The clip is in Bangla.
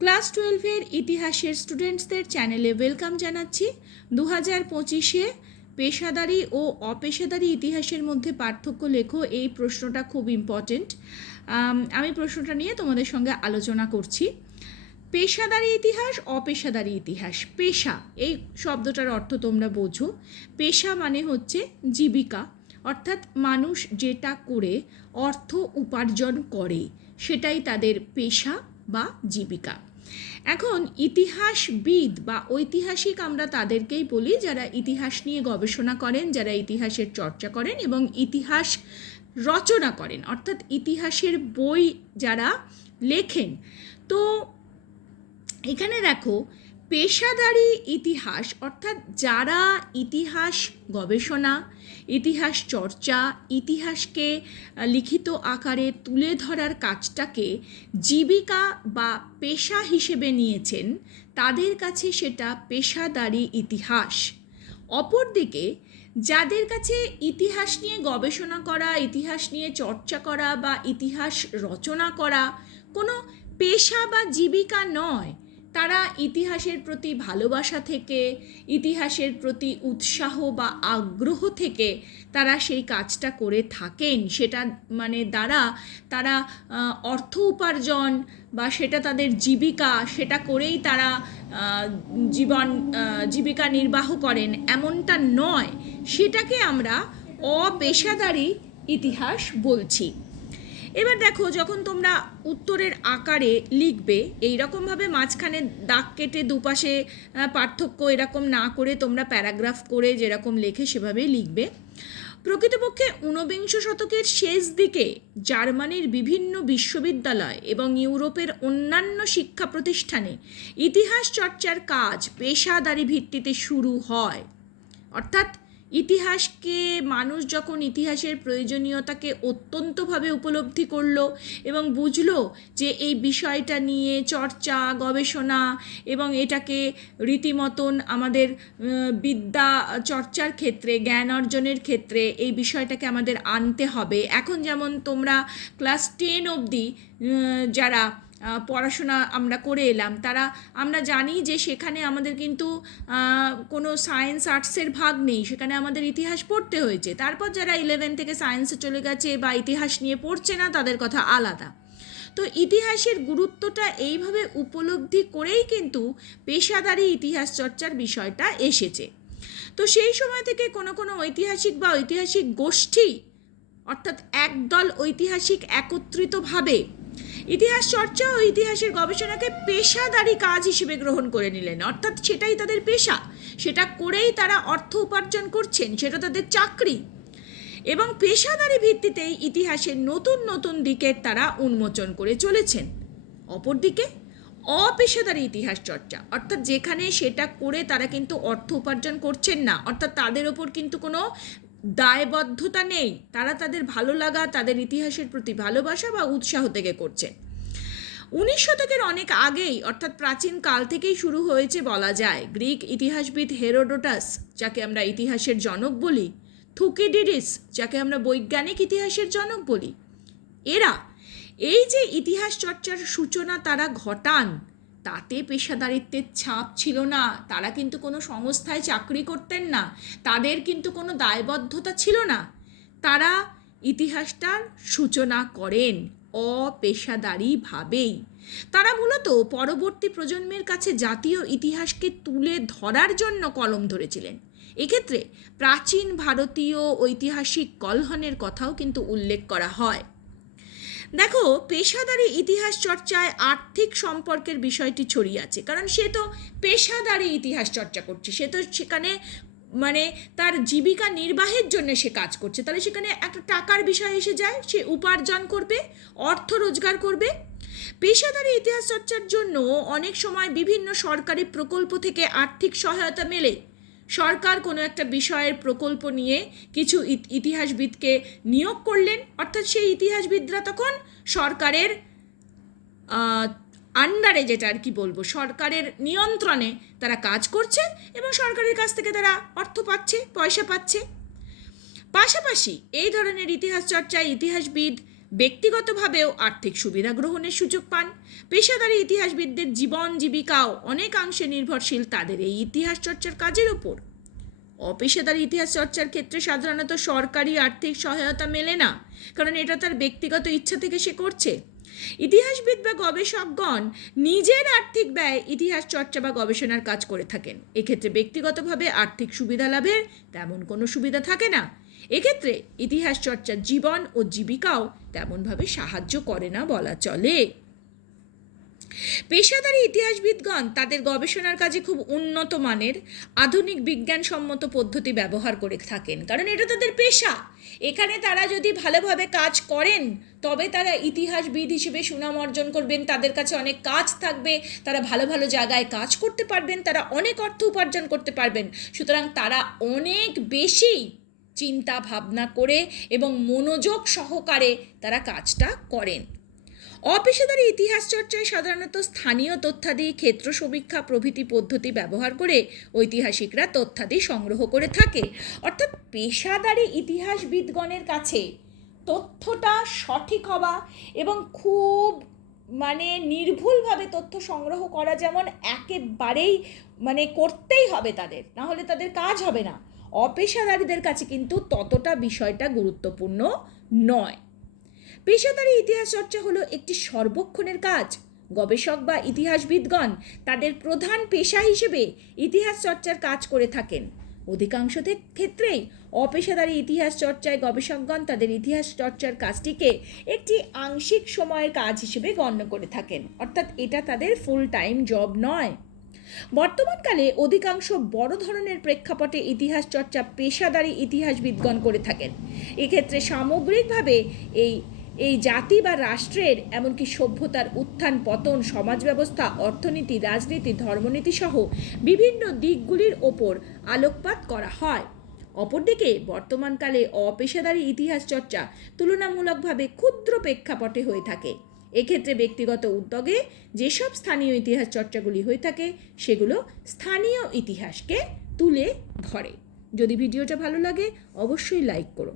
ক্লাস 12-এর ইতিহাসের স্টুডেন্টসদের চ্যানেলে ওয়েলকাম জানাচ্ছি। 2025-এ পেশাদারি ও অপেশাদারি ইতিহাসের মধ্যে পার্থক্য লেখো, এই প্রশ্নটা খুব ইম্পর্টেন্ট। আমি প্রশ্নটা নিয়ে তোমাদের সঙ্গে আলোচনা করছি। পেশাদারি ইতিহাস, অপেশাদারি ইতিহাস। পেশা, এই শব্দটার অর্থ তোমরা বোঝো। পেশা মানে হচ্ছে জীবিকা, অর্থাৎ মানুষ যেটা করে অর্থ উপার্জন করে সেটাই তাদের পেশা বা জীবিকা। এখন ইতিহাসবিদ বা ঐতিহাসিক আমরা তাদেরকেই বলি যারা ইতিহাস নিয়ে গবেষণা করেন, যারা ইতিহাসের চর্চা করেন এবং ইতিহাস রচনা করেন, অর্থাৎ ইতিহাসের বই যারা লেখেন। তো এখানে দেখো, পেশাদারি ইতিহাস অর্থাৎ যারা ইতিহাস গবেষণা, ইতিহাস চর্চা, ইতিহাসকে লিখিত আকারে তুলে ধরার কাজটাকে জীবিকা বা পেশা হিসেবে নিয়েছেন, তাদের কাছে সেটা পেশাদারি ইতিহাস। অপরদিকে যাদের কাছে ইতিহাস নিয়ে গবেষণা করা, ইতিহাস নিয়ে চর্চা করা বা ইতিহাস রচনা করা কোনো পেশা বা জীবিকা নয়, তারা ইতিহাসের প্রতি ভালোবাসা থেকে, ইতিহাসের প্রতি উৎসাহ বা আগ্রহ থেকে তারা সেই কাজটা করে থাকেন, সেটা মানে দ্বারা তারা অর্থ উপার্জন বা সেটা তাদের জীবিকা, সেটা করেই তারা জীবিকা নির্বাহ করেন এমনটা নয়, সেটাকে আমরা অপেশাদারি ইতিহাস বলছি। এবার দেখো, যখন তোমরা উত্তরের আকারে লিখবে, এইরকমভাবে মাঝখানে দাগ কেটে দুপাশে পার্থক্য এরকম না করে তোমরা প্যারাগ্রাফ করে যেরকম লেখে সেভাবেই লিখবে। প্রকৃতপক্ষে ঊনবিংশ শতকের শেষ দিকে জার্মানির বিভিন্ন বিশ্ববিদ্যালয় এবং ইউরোপের অন্যান্য শিক্ষা প্রতিষ্ঠানে ইতিহাস চর্চার কাজ পেশাদারি ভিত্তিতে শুরু হয়। অর্থাৎ ইতিহাসকে মানুষ যখন ইতিহাসের প্রয়োজনীয়তাকে অত্যন্তভাবে উপলব্ধি করলো এবং বুঝলো যে এই বিষয়টা নিয়ে চর্চা, গবেষণা এবং এটাকে রীতিমতন আমাদের বিদ্যা চর্চার ক্ষেত্রে, জ্ঞান অর্জনের ক্ষেত্রে এই বিষয়টাকে আমাদের আনতে হবে। এখন যেমন তোমরা ক্লাস 10 অবধি যারা পড়াশোনা আমরা করে এলাম, আমরা জানি যে সেখানে আমাদের কিন্তু কোনো সায়েন্স আর্টসের ভাগ নেই, সেখানে আমাদের ইতিহাস পড়তে হয়েছে। তারপর যারা 11 থেকে সায়েন্সে চলে গেছে বা ইতিহাস নিয়ে পড়ছে না, তাদের কথা আলাদা। তো ইতিহাসের গুরুত্বটা এইভাবে উপলব্ধি করেই কিন্তু পেশাদারি ইতিহাস চর্চার বিষয়টা এসেছে। তো সেই সময় থেকে কোনো কোনো ঐতিহাসিক বা ঐতিহাসিক গোষ্ঠী, অর্থাৎ একদল ঐতিহাসিক একত্রিতভাবে ইতিহাস চর্চা ও ইতিহাসের গবেষণাকে পেশাদারি কাজ হিসেবে গ্রহণ করে নিলেন। অর্থাৎ সেটাই তাদের পেশা, সেটা করেই তারা অর্থ উপার্জন করছেন, সেটা তাদের চাকরি, এবং পেশাদারি ভিত্তিতেই ইতিহাসের নতুন নতুন দিকের তারা উন্মোচন করে চলেছেন। অপরদিকে অপেশাদারি ইতিহাস চর্চা, অর্থাৎ যেখানে সেটা করে তারা কিন্তু অর্থ উপার্জন করছেন না, অর্থাৎ তাদের ওপর কিন্তু কোনো দায়বদ্ধতা নেই, তারা তাদের ভালো লাগা, তাদের ইতিহাসের প্রতি ভালোবাসা বা উৎসাহ থেকে করছে। 19 শতকের অনেক আগেই, অর্থাৎ প্রাচীন কাল থেকেই শুরু হয়েছে বলা যায়। গ্রিক ইতিহাসবিদ হেরোডোটাস, যাকে আমরা ইতিহাসের জনক বলি, থুকিডিডিস, যাকে আমরা বৈজ্ঞানিক ইতিহাসের জনক বলি, এরা এই যে ইতিহাস চর্চার সূচনা তারা ঘটান, তাতে পেশাদারিত্বের ছাপ ছিল না। তারা কিন্তু কোনো সংস্থায় চাকরি করতেন না, তাদের কিন্তু কোনো দায়বদ্ধতা ছিল না। তারা ইতিহাসটার সূচনা করেন অপেশাদারিভাবেই। তারা মূলত পরবর্তী প্রজন্মের কাছে জাতীয় ইতিহাসকে তুলে ধরার জন্য কলম ধরেছিলেন। এক্ষেত্রে প্রাচীন ভারতীয় ঐতিহাসিক কলহনের কথাও কিন্তু উল্লেখ করা হয়। দেখো, পেশাদারি ইতিহাস চর্চায় আর্থিক সম্পর্কের বিষয়টি ছড়িয়ে আছে, কারণ সে তো পেশাদারি ইতিহাস চর্চা করছে, সে তো সেখানে মানে তার জীবিকা নির্বাহের জন্য সে কাজ করছে, তাহলে সেখানে একটা টাকার বিষয় এসে যায়, সে উপার্জন করবে, অর্থ রোজগার করবে। পেশাদারি ইতিহাস চর্চার জন্য অনেক সময় বিভিন্ন সরকারি প্রকল্প থেকে আর্থিক সহায়তা মেলে। সরকার কোনো একটা বিষয়ের প্রকল্প নিয়ে কিছু ইতিহাসবিদকে নিয়োগ করলেন, অর্থাৎ সেই ইতিহাসবিদরা তখন সরকারের আন্ডারে, যেটা আর কি বলবো, সরকারের নিয়ন্ত্রণে তারা কাজ করছে এবং সরকারের কাছ থেকে তারা অর্থ পাচ্ছে, পয়সা পাচ্ছে। পাশাপাশি এই ধরনের ইতিহাস চর্চায় ইতিহাসবিদ ব্যক্তিগতভাবেও আর্থিক সুবিধা গ্রহণের সুযোগ পান। পেশাদারী ইতিহাসবিদদের জীবন জীবিকাও অনেকাংশে নির্ভরশীল তাদের এই ইতিহাস চর্চার কাজের ওপর। অপেশাদারী ইতিহাস চর্চার ক্ষেত্রে সাধারণত সরকারি আর্থিক সহায়তা মেলে না, কারণ এটা তার ব্যক্তিগত ইচ্ছা থেকে সে করছে। ইতিহাসবিদ বা গবেষকগণ নিজের আর্থিক ব্যয় ইতিহাস চর্চা বা গবেষণার কাজ করে থাকেন। এক্ষেত্রে ব্যক্তিগতভাবে আর্থিক সুবিধা লাভের তেমন কোনো সুবিধা থাকে না। এক্ষেত্রে ইতিহাস চর্চার জীবন ও জীবিকাও তেমনভাবে সাহায্য করে না বলা চলে। পেশাদারী ইতিহাসবিদগণ তাদের গবেষণার কাজে খুব উন্নত মানের আধুনিক বিজ্ঞানসম্মত পদ্ধতি ব্যবহার করে থাকেন, কারণ এটা তাদের পেশা। এখানে তারা যদি ভালোভাবে কাজ করেন তবে তারা ইতিহাসবিদ হিসেবে সুনাম অর্জন করবেন, তাদের কাছে অনেক কাজ থাকবে, তারা ভালো ভালো জায়গায় কাজ করতে পারবেন, তারা অনেক অর্থ উপার্জন করতে পারবেন। সুতরাং তারা অনেক বেশি চিন্তা ভাবনা করে এবং মনোযোগ সহকারে তারা কাজটা করেন। অপেশাদারী ইতিহাস চর্চায় সাধারণত স্থানীয় তথ্যাদি, ক্ষেত্র সমীক্ষা প্রভৃতি পদ্ধতি ব্যবহার করে ঐতিহাসিকরা তথ্যাদি সংগ্রহ করে থাকে। অর্থাৎ পেশাদারী ইতিহাসবিদগণের কাছে তথ্যটা সঠিক হওয়া এবং খুব নির্ভুলভাবে তথ্য সংগ্রহ করা যেমন একেবারেই করতেই হবে তাদের, না হলে তাদের কাজ হবে না। অপেশাদারীদের কাছে কিন্তু ততটা বিষয়টা গুরুত্বপূর্ণ নয়। পেশাদারী ইতিহাস চর্চা হলো একটি সর্বক্ষণের কাজ। গবেষক বা ইতিহাসবিদগণ তাদের প্রধান পেশা হিসেবে ইতিহাস চর্চার কাজ করে থাকেন। অধিকাংশ ক্ষেত্রেই অপেশাদারী ইতিহাস চর্চায় গবেষকগণ তাদের ইতিহাস চর্চার কাজটিকে একটি আংশিক সময়ের কাজ হিসেবে গণ্য করে থাকেন, অর্থাৎ এটা তাদের ফুল টাইম জব নয়। বর্তমানকালে অধিকাংশ বড় ধরনের প্রেক্ষাপটে ইতিহাস চর্চা পেশাদারী ইতিহাসবিদগণ করে থাকেন। এক্ষেত্রে সামগ্রিকভাবে এই জাতি বা রাষ্ট্রের, এমনকি সভ্যতার উত্থান পতন, সমাজ ব্যবস্থা, অর্থনীতি, রাজনীতি, ধর্মনীতি সহ বিভিন্ন দিকগুলির ওপর আলোকপাত করা হয়। অপরদিকে বর্তমানকালে অপেশাদারী ইতিহাস চর্চা তুলনামূলকভাবে ক্ষুদ্র প্রেক্ষাপটে হয়ে থাকে। এক্ষেত্রে ব্যক্তিগত উদ্যোগে যেসব স্থানীয় ইতিহাস চর্চাগুলি হয়ে থাকে সেগুলো স্থানীয় ইতিহাসকে তুলে ধরে। যদি ভিডিওটা ভালো লাগে অবশ্যই লাইক করো।